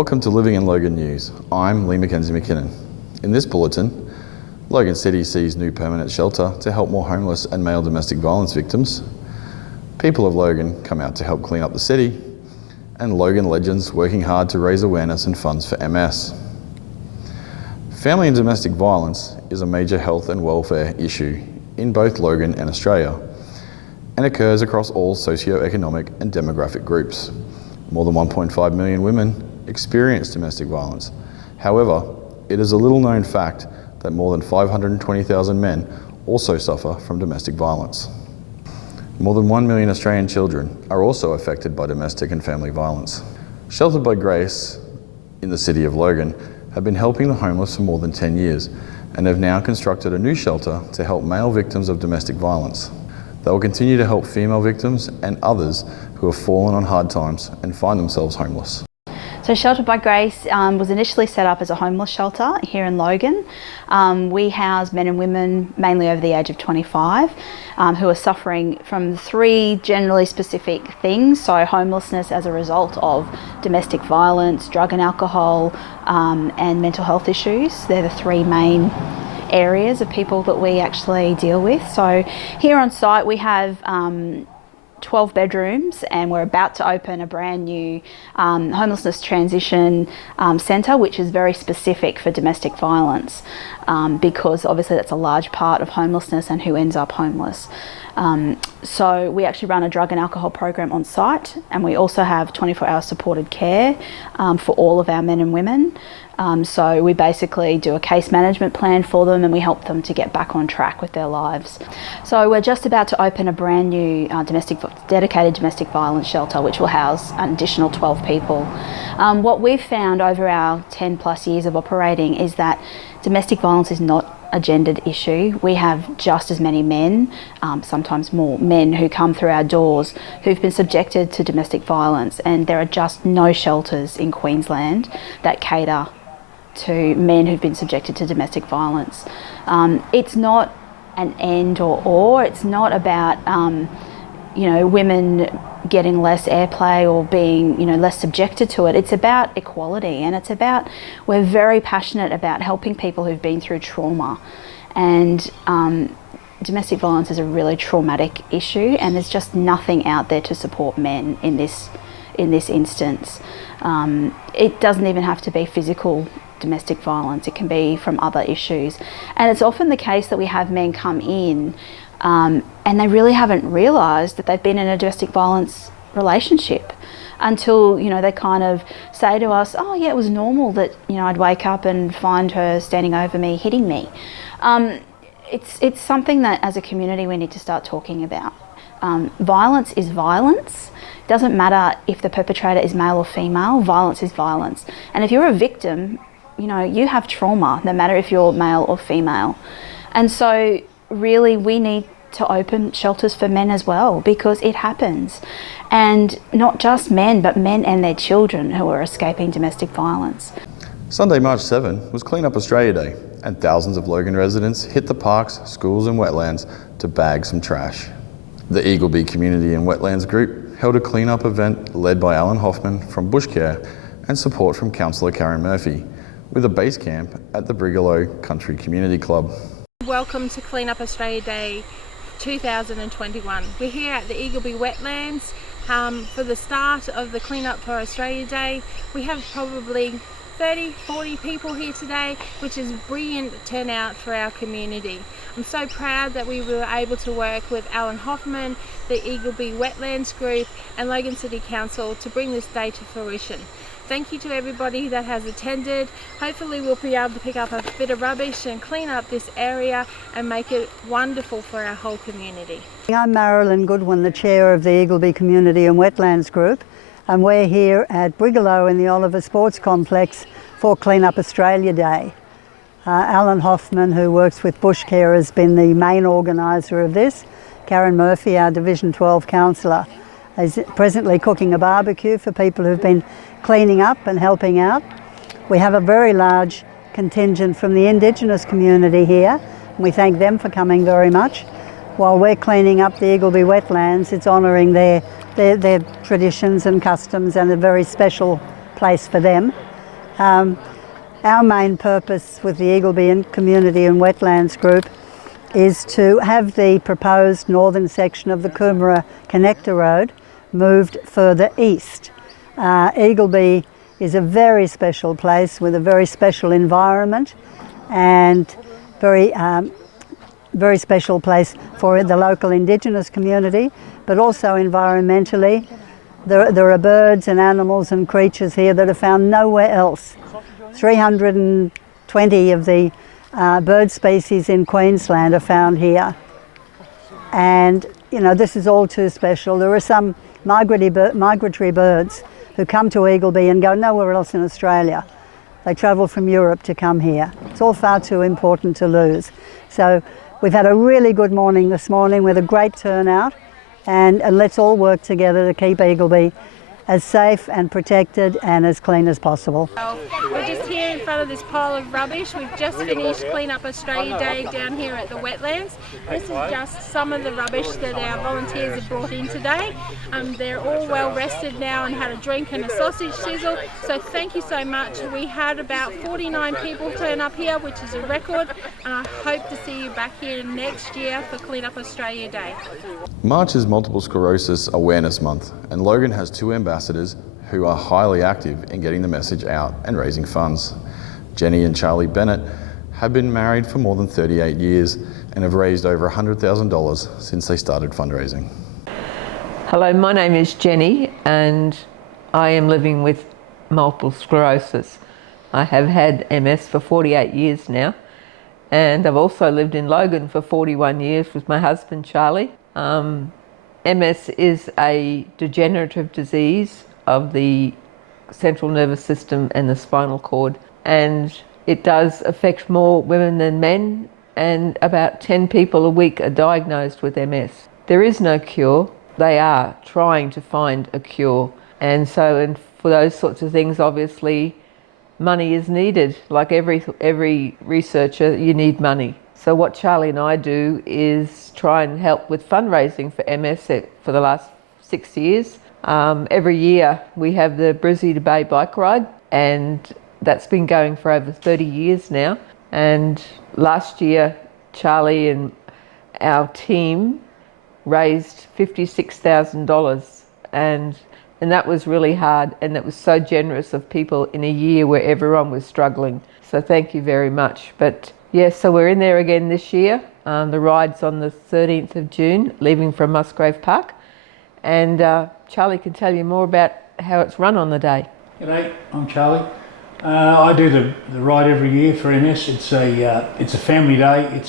Welcome to Living in Logan News. I'm Lee Mackenzie McKinnon. In this bulletin, Logan City sees new permanent shelter to help more homeless and male domestic violence victims. People of Logan come out to help clean up the city, and Logan legends working hard to raise awareness and funds for MS. Family and domestic violence is a major health and welfare issue in both Logan and Australia, and occurs across all socio-economic and demographic groups. More than 1.5 million women experience domestic violence. However, it is a little known fact that more than 520,000 men also suffer from domestic violence. More than 1 million Australian children are also affected by domestic and family violence. Sheltered by Grace in the city of Logan have been helping the homeless for more than 10 years and have now constructed a new shelter to help male victims of domestic violence. They will continue to help female victims and others who have fallen on hard times and find themselves homeless. So Sheltered by Grace was initially set up as a homeless shelter here in Logan. We house men and women, mainly over the age of 25, who are suffering from three generally specific things. So homelessness as a result of domestic violence, drug and alcohol, and mental health issues. They're the three main areas of people that we actually deal with. So here on site we have 12 bedrooms, and we're about to open a brand new homelessness transition centre, which is very specific for domestic violence, because obviously that's a large part of homelessness and who ends up homeless. So we actually run a drug and alcohol program on site, and we also have 24-hour supported care for all of our men and women. So we basically do a case management plan for them, and we help them to get back on track with their lives. So we're just about to open a brand new dedicated domestic violence shelter, which will house an additional 12 people. What we've found over our 10 plus years of operating is that domestic violence is not a gendered issue. We have just as many men, sometimes more men, who come through our doors who've been subjected to domestic violence, and there are just no shelters in Queensland that cater to men who've been subjected to domestic violence. It's not an and or, it's not about women getting less airplay or being less subjected to it. It's about equality, and it's about, we're very passionate about helping people who've been through trauma, and domestic violence is a really traumatic issue, and there's just nothing out there to support men in this instance. It doesn't even have to be physical domestic violence, it can be from other issues, and it's often the case that we have men come in and they really haven't realised that they've been in a domestic violence relationship until they kind of say to us, oh yeah, it was normal that I'd wake up and find her standing over me hitting me. It's something that as a community we need to start talking about. Violence is violence. It doesn't matter if the perpetrator is male or female, violence is violence. And if you're a victim, you have trauma, no matter if you're male or female. And so really we need to open shelters for men as well, because it happens. And not just men, but men and their children who are escaping domestic violence. Sunday, March 7 was Clean Up Australia Day, and thousands of Logan residents hit the parks, schools and wetlands to bag some trash. The Eagleby Community and Wetlands Group held a clean-up event led by Alan Hoffman from Bushcare and support from Councillor Karen Murphy, with a base camp at the Brigalow Country Community Club. Welcome to Clean Up Australia Day 2021. We're here at the Eagleby Wetlands for the start of the Clean Up for Australia Day. We have probably 30-40 people here today, which is a brilliant turnout for our community. I'm so proud that we were able to work with Alan Hoffman, the Eagleby Wetlands Group and Logan City Council to bring this day to fruition. Thank you to everybody that has attended. Hopefully we'll be able to pick up a bit of rubbish and clean up this area and make it wonderful for our whole community. I'm Marilyn Goodwin, the Chair of the Eagleby Community and Wetlands Group, and we're here at Brigalow in the Oliver Sports Complex for Clean Up Australia Day. Alan Hoffman, who works with Bushcare, has been the main organiser of this. Karen Murphy, our Division 12 councillor, is presently cooking a barbecue for people who've been cleaning up and helping out. We have a very large contingent from the Indigenous community here, and we thank them for coming very much. While we're cleaning up the Eagleby wetlands, it's honouring their traditions and customs, and a very special place for them. Our main purpose with the Eagleby Community and Wetlands Group is to have the proposed northern section of the Coomera Connector Road moved further east. Eagleby is a very special place with a very special environment and very special place for the local Indigenous community, but also environmentally. There are birds and animals and creatures here that are found nowhere else. 320 of the bird species in Queensland are found here. And, you know, this is all too special. There are some migratory birds who come to Eagleby and go nowhere else in Australia. They travel from Europe to come here. It's all far too important to lose. So we've had a really good morning this morning with a great turnout, and let's all work together to keep Eagleby as safe and protected and as clean as possible. We're just here in front of this pile of rubbish. We've just finished Clean Up Australia Day down here at the wetlands. This is just some of the rubbish that our volunteers have brought in today. They're all well rested now and had a drink and a sausage sizzle. So thank you so much. We had about 49 people turn up here, which is a record, and I hope to see you back here next year for Clean Up Australia Day. March is Multiple Sclerosis Awareness Month, and Logan has two ambassadors who are highly active in getting the message out and raising funds. Jenny and Charlie Bennett have been married for more than 38 years and have raised over $100,000 since they started fundraising. Hello, my name is Jenny and I am living with multiple sclerosis. I have had MS for 48 years now, and I've also lived in Logan for 41 years with my husband Charlie. MS is a degenerative disease of the central nervous system and the spinal cord, and it does affect more women than men, and about 10 people a week are diagnosed with MS. There is no cure. They are trying to find a cure, and for those sorts of things, obviously money is needed. Like every researcher, you need money. So what Charlie and I do is try and help with fundraising for MS for the last 6 years. Every year we have the Brizzy to Bay bike ride, and that's been going for over 30 years now. And last year, Charlie and our team raised $56,000, and that was really hard, and it was so generous of people in a year where everyone was struggling. So thank you very much. But yes, so we're in there again this year. The ride's on the 13th of June, leaving from Musgrave Park. And Charlie can tell you more about how it's run on the day. G'day, I'm Charlie. I do the ride every year for MS. It's a family day.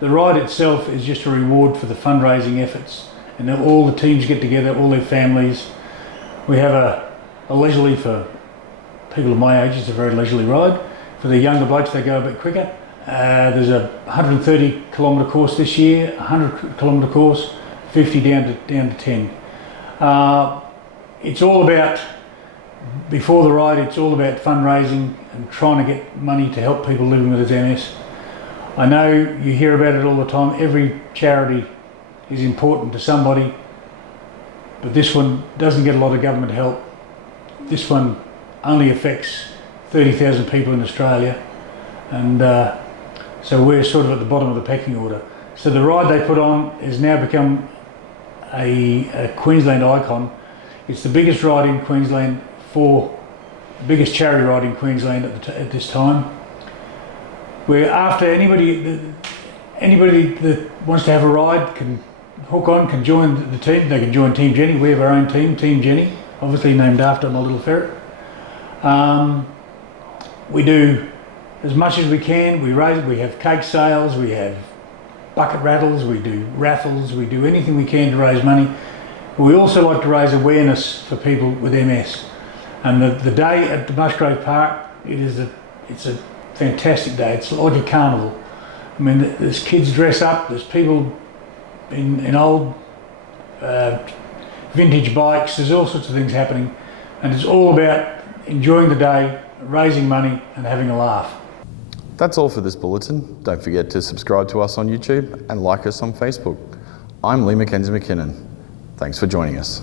The ride itself is just a reward for the fundraising efforts. And all the teams get together, all their families. We have a leisurely, for people of my age, it's a very leisurely ride. For the younger blokes, they go a bit quicker. There's a 130 kilometre course this year, 100 kilometre course, 50 down to 10. It's all about, before the ride, it's all about fundraising and trying to get money to help people living with MS. I know you hear about it all the time. Every charity is important to somebody, but this one doesn't get a lot of government help. This one only affects 30,000 people in Australia, and so we're sort of at the bottom of the pecking order. So the ride they put on has now become a Queensland icon. It's the biggest ride in Queensland, the biggest charity ride in Queensland at this time. We're after anybody that wants to have a ride can hook on, can join the team. They can join Team Jenny. We have our own team, Team Jenny, obviously named after my little ferret. We do as much as we can. We have cake sales, we have bucket rattles, we do raffles, we do anything we can to raise money. But we also like to raise awareness for people with MS. And the day at the Musgrave Park, it's a fantastic day. It's like a carnival. I mean, there's kids dress up, there's people in old vintage bikes, there's all sorts of things happening. And it's all about enjoying the day, raising money and having a laugh. That's all for this bulletin. Don't forget to subscribe to us on YouTube and like us on Facebook. I'm Lee Mackenzie McKinnon. Thanks for joining us.